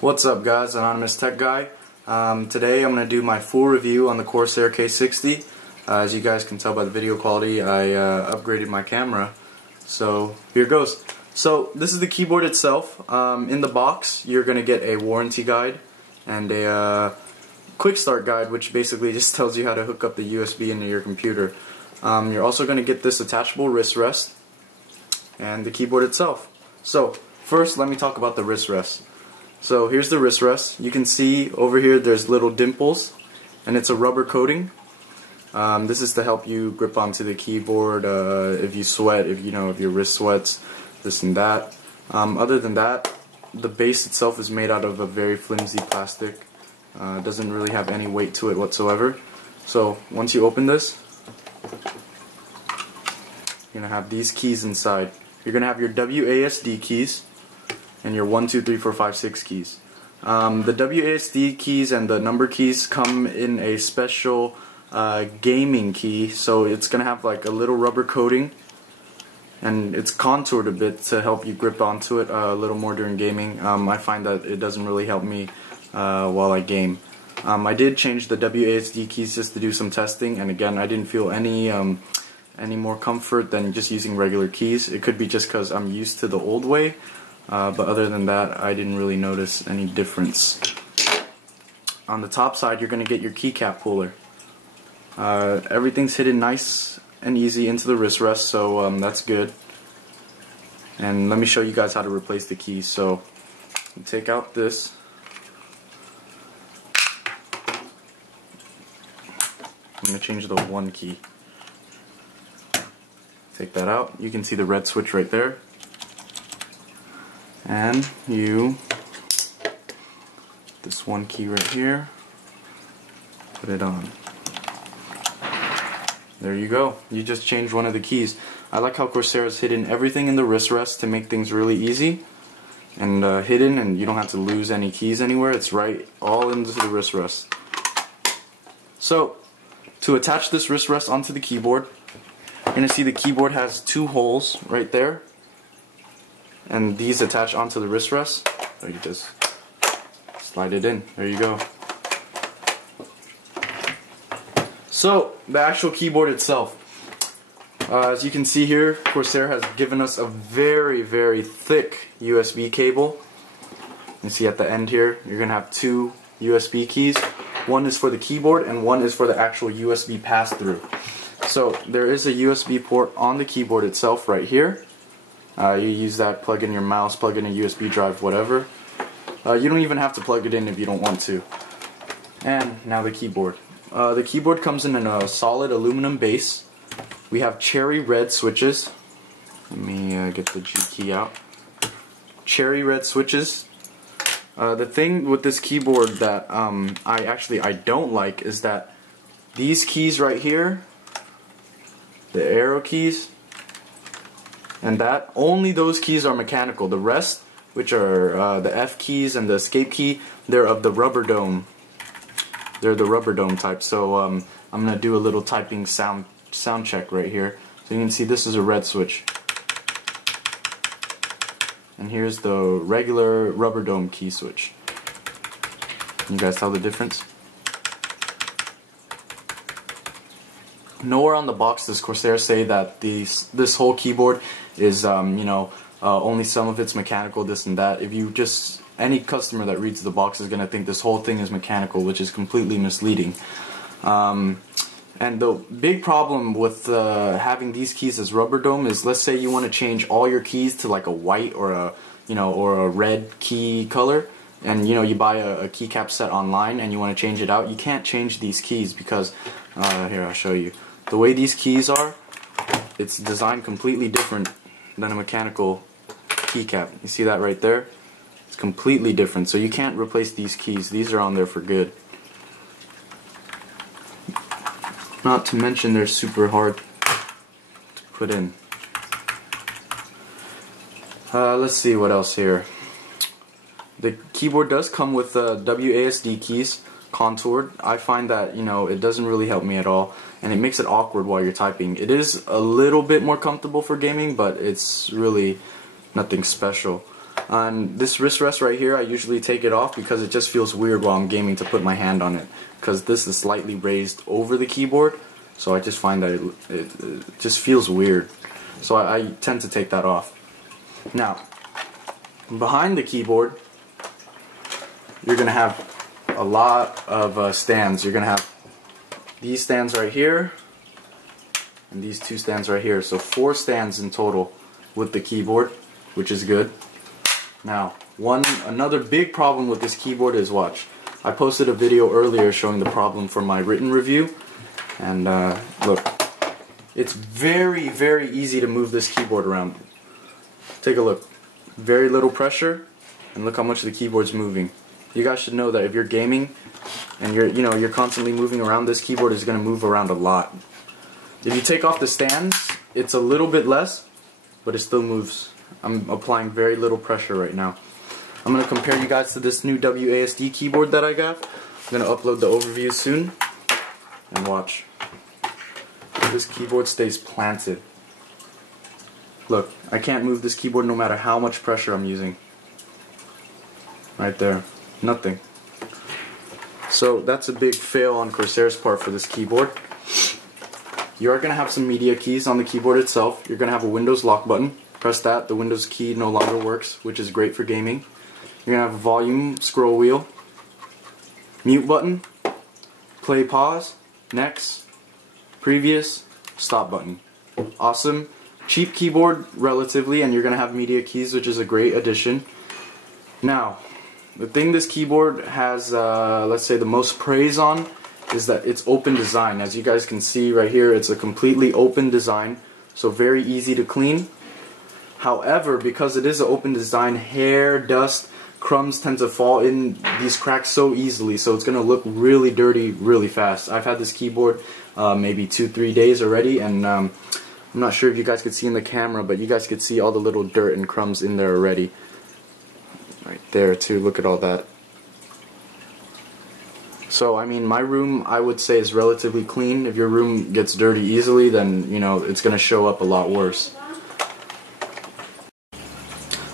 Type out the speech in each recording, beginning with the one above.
What's up guys, Anonymous Tech Guy. Today I'm going to do my full review on the Corsair K60. As you guys can tell by the video quality, I upgraded my camera. So here goes. So this is the keyboard itself. In the box you're going to get a warranty guide and a quick start guide, which basically just tells you how to hook up the USB into your computer. You're also going to get this attachable wrist rest and the keyboard itself. So first let me talk about the wrist rest. So here's the wrist rest. You can see over here there's little dimples and it's a rubber coating. This is to help you grip onto the keyboard if you sweat, if your wrist sweats, this and that. Other than that, the base itself is made out of a very flimsy plastic. It doesn't really have any weight to it whatsoever. So once you open this, you're going to have these keys inside. You're going to have your WASD keys and your 1, 2, 3, 4, 5, 6 keys. The WASD keys and the number keys come in a special gaming key, so it's going to have like a little rubber coating and it's contoured a bit to help you grip onto it a little more during gaming. I find that it doesn't really help me while I game. I did change the WASD keys just to do some testing, and again I didn't feel any more comfort than just using regular keys. It could be just because I'm used to the old way. But other than that, I didn't really notice any difference. On the top side, you're going to get your keycap puller. Everything's hidden nice and easy into the wrist rest, so that's good. And let me show you guys how to replace the keys. So, you take out this. I'm going to change the one key. Take that out. You can see the red switch right there. And this one key right here, put it on. There you go. You just changed one of the keys. I like how Corsair has hidden everything in the wrist rest to make things really easy and hidden, and you don't have to lose any keys anywhere. It's right all into the wrist rest. So to attach this wrist rest onto the keyboard, you're going to see the keyboard has two holes right there. And these attach onto the wrist rest, so you just slide it in. There you go. So, the actual keyboard itself. As you can see here, Corsair has given us a very, very thick USB cable. You see at the end here, you're going to have two USB keys. One is for the keyboard and one is for the actual USB pass-through. So, there is a USB port on the keyboard itself right here. You use that, plug in your mouse, plug in a USB drive, whatever. You don't even have to plug it in if you don't want to. And now the keyboard. The keyboard comes in a solid aluminum base. We have cherry red switches. Let me get the G key out. Cherry red switches. The thing with this keyboard that I don't like is that these keys right here, the arrow keys, and that, only those keys are mechanical. The rest, which are the F keys and the escape key, they're of the rubber dome. They're the rubber dome type. So I'm going to do a little typing sound check right here. So you can see this is a red switch. And here's the regular rubber dome key switch. Can you guys tell the difference? Nowhere on the box does Corsair say that this whole keyboard is only some of it's mechanical, this and that. If you just, any customer that reads the box is going to think this whole thing is mechanical, which is completely misleading. And the big problem with having these keys as rubber dome is, let's say you want to change all your keys to like a white or a red key color, and you buy a keycap set online and you want to change it out. You can't change these keys because here, I'll show you. The way these keys are, it's designed completely different than a mechanical keycap. You see that right there? It's completely different. So you can't replace these keys. These are on there for good. Not to mention they're super hard to put in. Let's see what else here. The keyboard does come with WASD keys, contoured. I find that it doesn't really help me at all, and it makes it awkward while you're typing. It is a little bit more comfortable for gaming, but it's really nothing special. On this wrist rest right here, I usually take it off because it just feels weird while I'm gaming to put my hand on it, because this is slightly raised over the keyboard, so I just find that it just feels weird. So I tend to take that off. Now, behind the keyboard, you're going to have a lot of stands. You're going to have these stands right here, and these two stands right here. So 4 stands in total with the keyboard, which is good. Now, another big problem with this keyboard is, watch. I posted a video earlier showing the problem for my written review, and look, it's very, very easy to move this keyboard around. Take a look. Very little pressure, and look how much the keyboard's moving. You guys should know that if you're gaming and you're constantly moving around, this keyboard is going to move around a lot. If you take off the stands, it's a little bit less, but it still moves. I'm applying very little pressure right now. I'm going to compare you guys to this new WASD keyboard that I got. I'm going to upload the overview soon, and watch. This keyboard stays planted. Look, I can't move this keyboard no matter how much pressure I'm using. Right there. Nothing. So that's a big fail on Corsair's part for this keyboard. You are going to have some media keys on the keyboard itself. You're going to have a Windows lock button. Press that, the Windows key no longer works, which is great for gaming. You're going to have a volume scroll wheel, mute button, play pause, next, previous, stop button. Awesome. Cheap keyboard relatively, and you're going to have media keys, which is a great addition. Now, the thing this keyboard has, let's say, the most praise on is that it's open design. As you guys can see right here, it's a completely open design, so very easy to clean. However, because it is an open design, hair, dust, crumbs tend to fall in these cracks so easily, so it's going to look really dirty really fast. I've had this keyboard maybe 2-3 days already, and I'm not sure if you guys could see in the camera, but you guys could see all the little dirt and crumbs in there already. Right there too, look at all that. So I mean, my room I would say is relatively clean. If your room gets dirty easily, then it's going to show up a lot worse.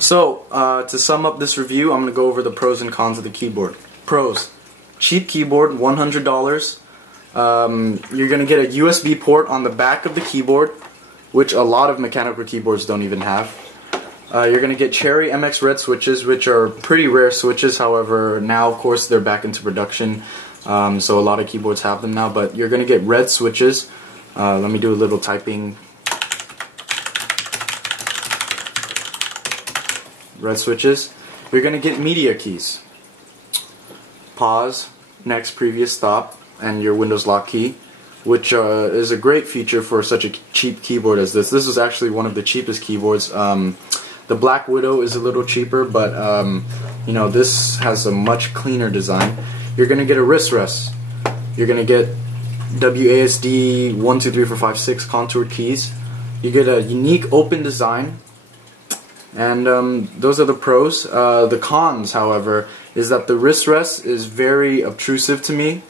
So, to sum up this review, I'm going to go over the pros and cons of the keyboard. Pros. Cheap keyboard, $100. You're going to get a USB port on the back of the keyboard, which a lot of mechanical keyboards don't even have. You're going to get Cherry MX Red switches, which are pretty rare switches. However, now of course they're back into production, so a lot of keyboards have them now. But you're going to get red switches. Let me do a little typing. Red switches. You're going to get media keys. Pause, next, previous, stop, and your Windows lock key, which is a great feature for such a cheap keyboard as this. This is actually one of the cheapest keyboards. The Black Widow is a little cheaper, but this has a much cleaner design. You're going to get a wrist rest. You're going to get WASD 1, 2, 3, 4, 5, 6 contoured keys. You get a unique open design. And those are the pros. The cons, however, is that the wrist rest is very obtrusive to me.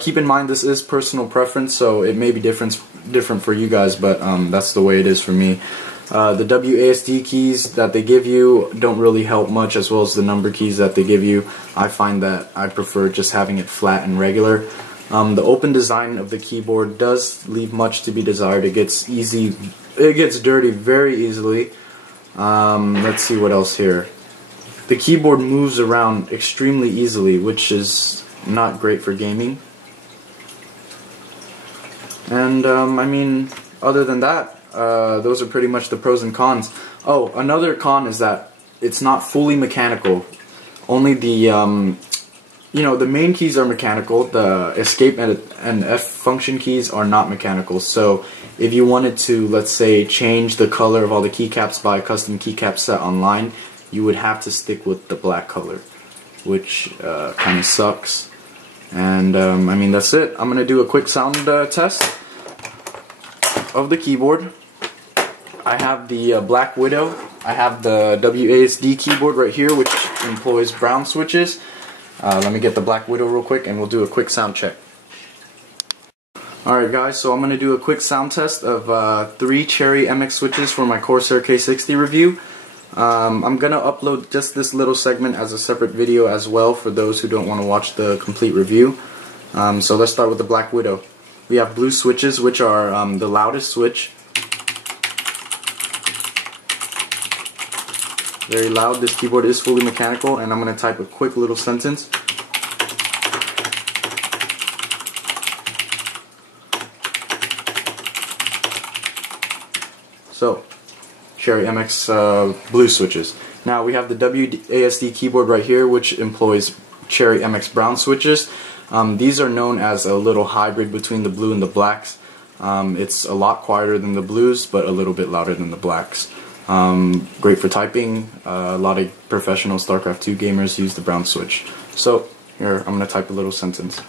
Keep in mind this is personal preference, so it may be different for you guys, but that's the way it is for me. The WASD keys that they give you don't really help much, as well as the number keys that they give you. I find that I prefer just having it flat and regular. The open design of the keyboard does leave much to be desired. It gets dirty very easily. Let's see what else here. The keyboard moves around extremely easily, which is not great for gaming. And I mean, other than that, those are pretty much the pros and cons. Oh, another con is that it's not fully mechanical. Only the the main keys are mechanical. The escape and F function keys are not mechanical. So if you wanted to, let's say, change the color of all the keycaps by a custom keycap set online, you would have to stick with the black color, which kind of sucks. And I mean, that's it. I'm gonna do a quick sound test of the keyboard. I have the Black Widow. I have the WASD keyboard right here, which employs brown switches. Let me get the Black Widow real quick, and we'll do a quick sound check. Alright guys, so I'm going to do a quick sound test of 3 Cherry MX switches for my Corsair K60 review. I'm gonna upload just this little segment as a separate video as well for those who don't want to watch the complete review. So let's start with the Black Widow. We have blue switches, which are the loudest switch. Very loud. This keyboard is fully mechanical, and I'm going to type a quick little sentence. So, Cherry MX blue switches. Now we have the WASD keyboard right here, which employs Cherry MX brown switches. These are known as a little hybrid between the blue and the blacks. It's a lot quieter than the blues, but a little bit louder than the blacks. Great for typing. A lot of professional StarCraft 2 gamers use the brown switch. So here, I'm going to type a little sentence.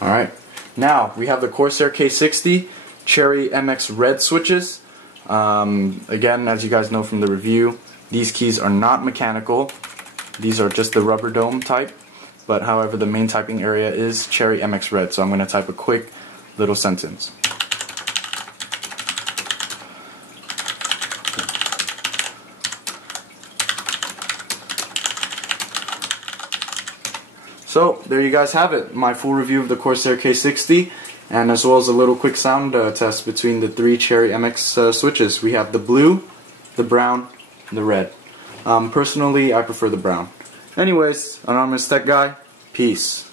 Alright, now we have the Corsair K60 Cherry MX red switches. Again, as you guys know from the review, these keys are not mechanical. These are just the rubber dome type, but however the main typing area is Cherry MX red, so I'm going to type a quick little sentence. So there you guys have it, my full review of the Corsair K60, and as well as a little quick sound test between the three Cherry MX switches. We have the blue, the brown, and the red. Personally, I prefer the brown. Anyways, Anonymous Tech Guy, peace.